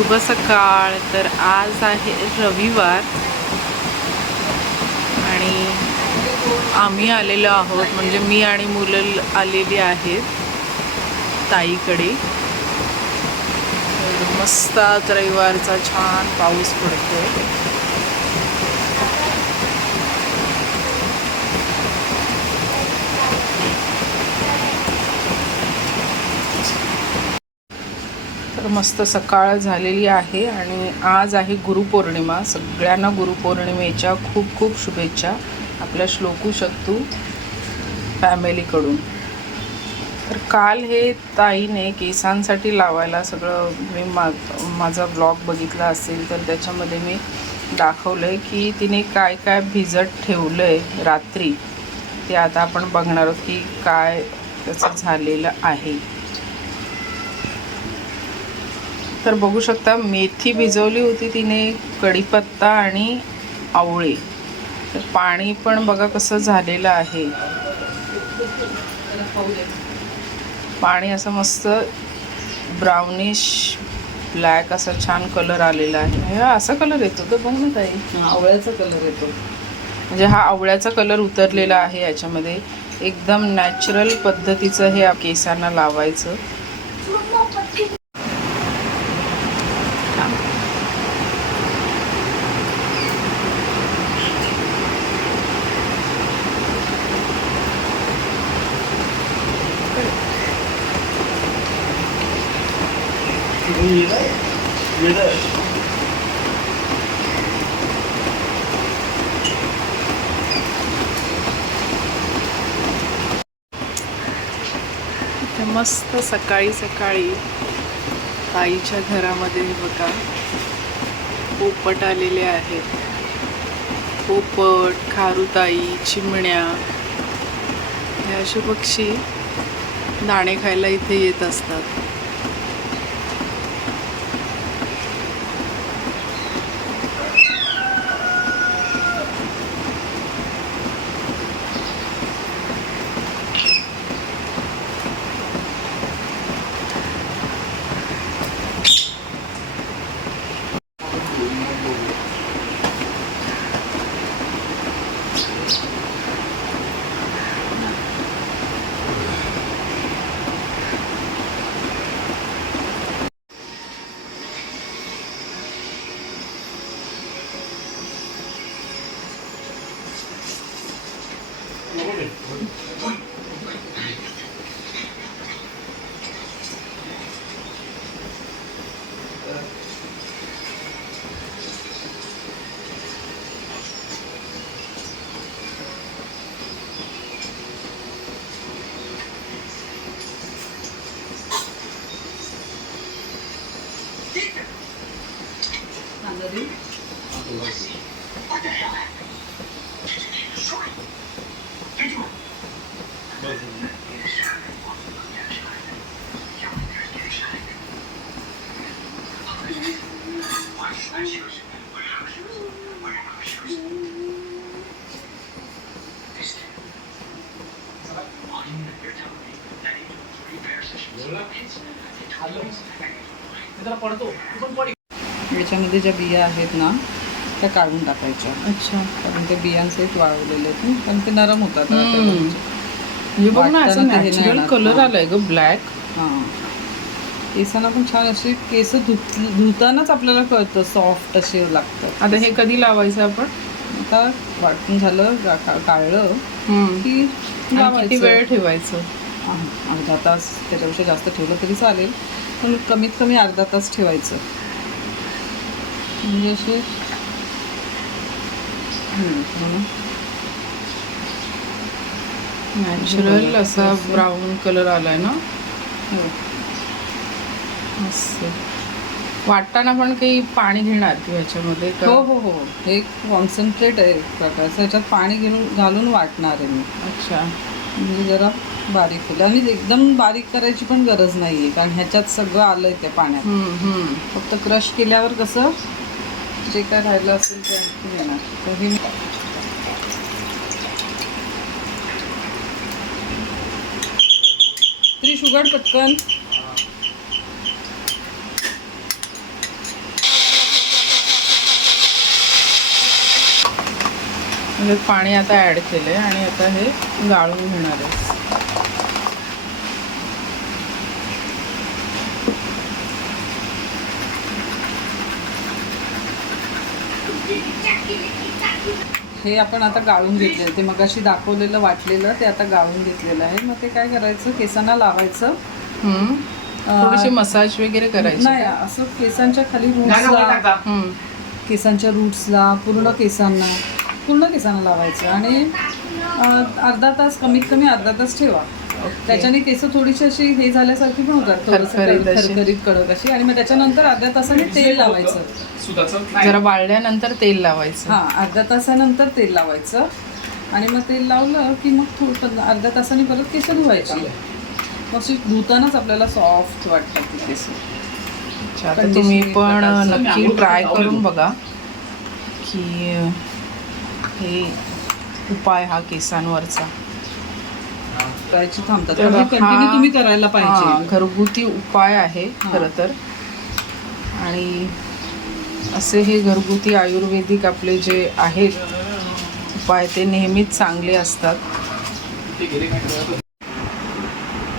शुभ सकाळ. तर आज आहे रविवार आणि आम्ही आलेलो आहोत म्हणजे मी आणि मुलं आलेली आहेत ताईकडे. तर मस्त आज रविवारचा छान पाऊस पडतोय. मस्त सकाळ झालेली आहे आणि आज आहे गुरुपौर्णिमा. सगळ्यांना गुरुपौर्णिमेच्या खूप खूप शुभेच्छा. आपल्या श्लोकू शकतो फॅमिलीकडून. तर काल हे ताईने केसांसाठी लावायला सगळं मी मा माझा ब्लॉग बघितला असेल तर त्याच्यामध्ये मी दाखवलं आहे की तिने काय काय भिजत ठेवलं आहे रात्री ते आता आपण बघणार आहोत की काय त्याचं झालेलं आहे. तर बघू शकता मेथी भिजवली होती तिने कढीपत्ता आणि आवळे. तर पाणी पण बघा कसं झालेलं आहे. पाणी असं मस्त ब्राउनिश ब्लॅक असा छान कलर आलेला आहे. हे असा कलर येतो तर बघ ना ताई. आवळ्याचा कलर येतो. म्हणजे हा आवळ्याचा कलर उतरलेला आहे याच्यामध्ये. एकदम नॅचरल पद्धतीचं हे केसांना लावायचं. मस्त सकाळी सकाळी ताईच्या घरामध्ये बघा पोपट आलेले आहेत. पोपट खारुताई चिमण्या हे असे पक्षी दाणे खायला इथे येत असतात. याच्यामध्ये ज्या बिया आहेत ना त्या काढून टाकायच्या. अच्छा. कारण ते बियांसहित वाळवलेले ना, कारण ते नरम होतात हम्म. बघ ना असं वाटताना ते हे नाही नॅचरल येणार. कलर हा. आलाय ग ब्लॅक हां. केसांना पण छान असे केस धुत धुतानाच आपल्याला कळतं सॉफ्ट असे लागतात आता हे कधी लावायचं आपण? आता वाटून झालं गा- का- काढलं की आणि किती लावायचं. वेळ ठेवायचं? हा, अर्धा तास त्याच्यापेक्षा जास्त ठेवलं तरी चालेल. पण कमीत कमी अर्धा तास ठेवायचं. म्हणजे असे नॅचरल असा ब्राऊन कलर आलाय ना? हो. वाटताना पण काही पाणी घेणार तू ह्याच्यामध्ये? का? हो हो हो. हे कॉन्सन्ट्रेट आहे एक प्रकारचं याच्यात पाणी घेऊन घालून वाटणार आहे मी. अच्छा. म्हणजे जरा बारीक होईल. आणि एकदम बारीक करायची पण गरज नाही आहे कारण ह्याच्यात सगळं आलं आहे त्या पाण्यात. फक्त क्रश केल्यावर कसं? जे काय राहिलं असेल ते आणखी येणार तर हे तरी शुगर पटकन. म्हणजे पाणी आता ॲड केलं आहे आणि आता हे गाळून घेणार आहे. हे आपण आता गाळून घेतले ते मग अशी दाखवलेलं वाटलेलं ते आता गाळून घेतलेलं आहे. मग ते काय करायचं? केसांना लावायचं. थोडीशी मसाज वगैरे करायची नाही असं केसांच्या खाली रूट्सला हम्म. केसांच्या रूट्सला पूर्ण केसांना पूर्ण केसांना लावायचं. आणि अर्धा तास कमीत कमी अर्धा तास ठेवा. त्याच्याने केस थोडीशी अशी हे झाल्यासारखी पण होतात थोडंसं खरखरीत कडक अशी. आणि मग त्याच्यानंतर अर्ध्या तासाने तेल लावायचं. जरा वाळल्यानंतर तेल लावायचं. हां अर्ध्या तासानंतर तेल लावायचं. आणि मग तेल लावलं की मग थोडं अर्ध्या तासाने परत केस धुवायची. मग अशी धुतानाच आपल्याला सॉफ्ट वाटतात ती केस. आता तुम्ही पण नक्की ट्राय करून बघा की हे उपाय हा केसांवरचा. करायची थांबतात. तर कंटिन्यू तुम्ही करायला हा, पाहिजे घरगुती उपाय आहे. खरं तर. आणि असे हे घरगुती आयुर्वेदिक आपले जे आहेत उपाय ते नेहमीच चांगले असतात.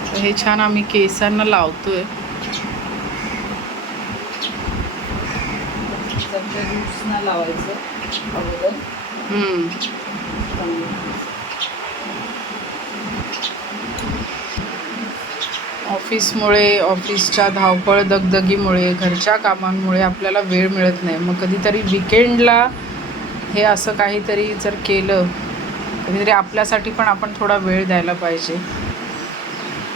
तर हे छान आम्ही केसांना लावतोय. त्याच्या लावायचं अगोदर. हम्म. ऑफिसमुळे ऑफिसच्या धावपळ दगदगीमुळे घरच्या कामांमुळे आपल्याला वेळ मिळत नाही. मग कधीतरी विकेंडला हे असं काहीतरी जर केलं कधीतरी आपल्यासाठी पण आपण थोडा वेळ द्यायला पाहिजे.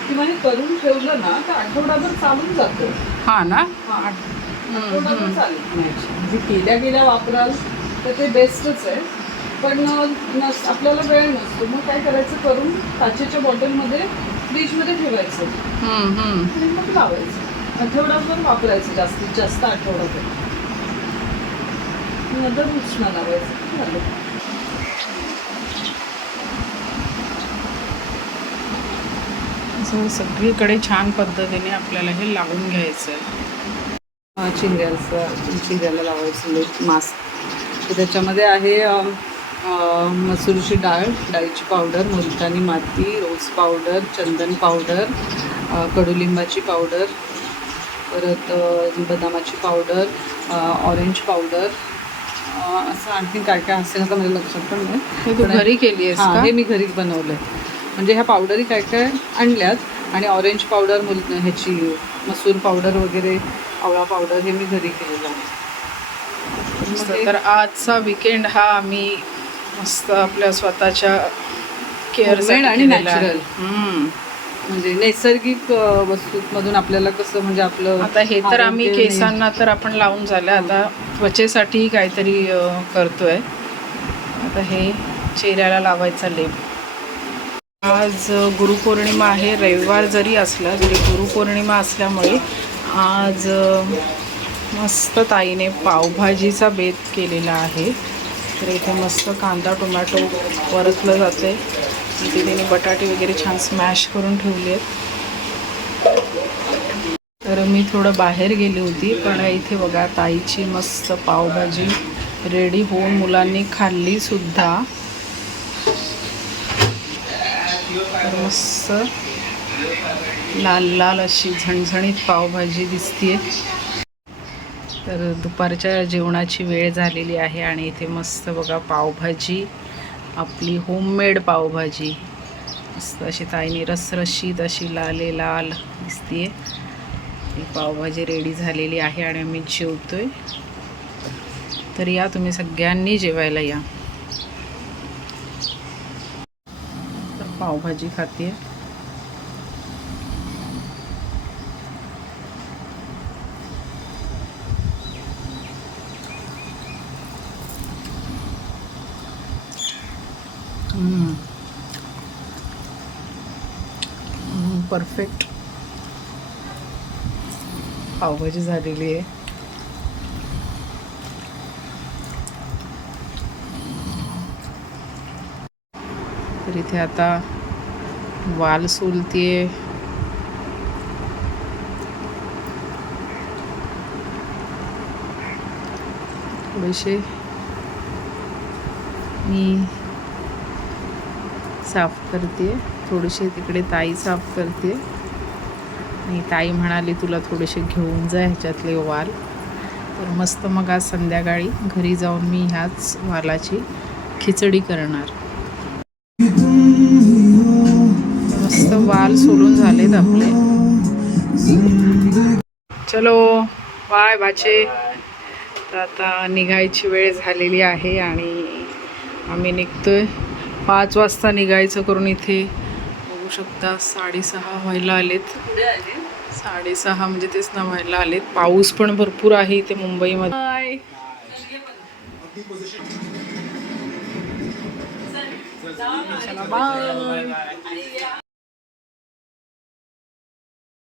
किंवा हे करून ठेवलं ना तर आठवडाभर चालून जातं. हां ना? हा, आठवडाभर चालत नाही म्हणजे केल्या गेल्या वापराल तर ते बेस्टच आहे. पण नस आपल्याला वेळ नसतो. मग काय करायचं? करून काचेच्या बॉटलमध्ये फ्रीजमध्ये ठेवायचं. हम्म, हम्म. आणि मग लावायचं. आठवडाभर वापरायचं जास्तीत जास्त आठवडाभर नंतर उष्णा लावायचं. झालं. असं सगळीकडे छान पद्धतीने आपल्याला हे लावून घ्यायचं आहे अ, चिंग्याला लावायचं मास्क. त्याच्यामध्ये आहे अ, मसूरची डाळ डाळीची पावडर मुलतानी माती रोज पावडर चंदन पावडर कडुलिंबाची पावडर परत बदामाची पावडर ऑरेंज पावडर असं आणखी काय काय असेल आता माझ्या लक्षात पण नाही. हे घरी केली आहेस हां मी घरीच बनवलं आहे म्हणजे ह्या पावडरी काय काय आणल्यात आणि ऑरेंज पावडर मुल ह्याची मसूर पावडर वगैरे आवळा पावडर हे मी घरी केलेलं आहे. तर आजचा विकेंड हा आम्ही मस्त आपल्या स्वतःच्या केअर आणि. हम्म. म्हणजे नैसर्गिक वस्तूमधून आपल्याला कसं म्हणजे आपलं आता हे तर आम्ही केसांना तर आपण लावून झालं. आता त्वचेसाठी काहीतरी करतोय. आता हे चेहऱ्याला लावायचा लेप आज गुरुपौर्णिमा आहे. रविवार जरी असला तरी गुरुपौर्णिमा असल्यामुळे आज मस्त ताईने पावभाजीचा बेत केलेला आहे. तर इथे मस्त कांदा टोमॅटो परतलं जाते इथे तिने बटाटे वगैरे छान स्मॅश करून ठेवले आहेत. तर मी थोडं बाहेर गेली होती पण इथे बघा ताईची मस्त पावभाजी रेडी होऊन मुलांनी खाल्ली सुद्धा. मस्त लाल लाल अशी झणझणीत पावभाजी दिसतीये. तर दुपारच्या जेवणाची वेळ झालेली आहे आणि इथे मस्त बघा पावभाजी आपली होममेड पावभाजी. मस्त अशी ताईने रसरशीत अशी लाले लाल दिसतीये. ही पावभाजी रेडी झालेली आहे आणि आम्ही जेवतोय. तर या तुम्ही सगळ्यांनी जेवायला या. तर पावभाजी खाते परफेक्ट पावभाजी झालेली आहे. तर इथे आता वाल सोलतीये. थोडेसे मी साफ करते. थोडेसे तिकडे ताई साफ करते. आणि ताई म्हणाली तुला थोडेसे घेऊन जा ह्याच्यातले वाल. तर मस्त मग आज संध्याकाळी घरी जाऊन मी ह्याच वालाची खिचडी करणार. मस्त वाल सोलून झालेत आपले. चलो बाय बाचे. तर आता निघायची वेळ झालेली आहे आणि आम्ही निघतोय. पाच वाजता निघायचं करून इथे. बघू शकता साडेसहा व्हायला आलेत. साडेसहा म्हणजे तेच ना व्हायला आलेत. पाऊस पण भरपूर आहे इथे मुंबईमध्ये. बाय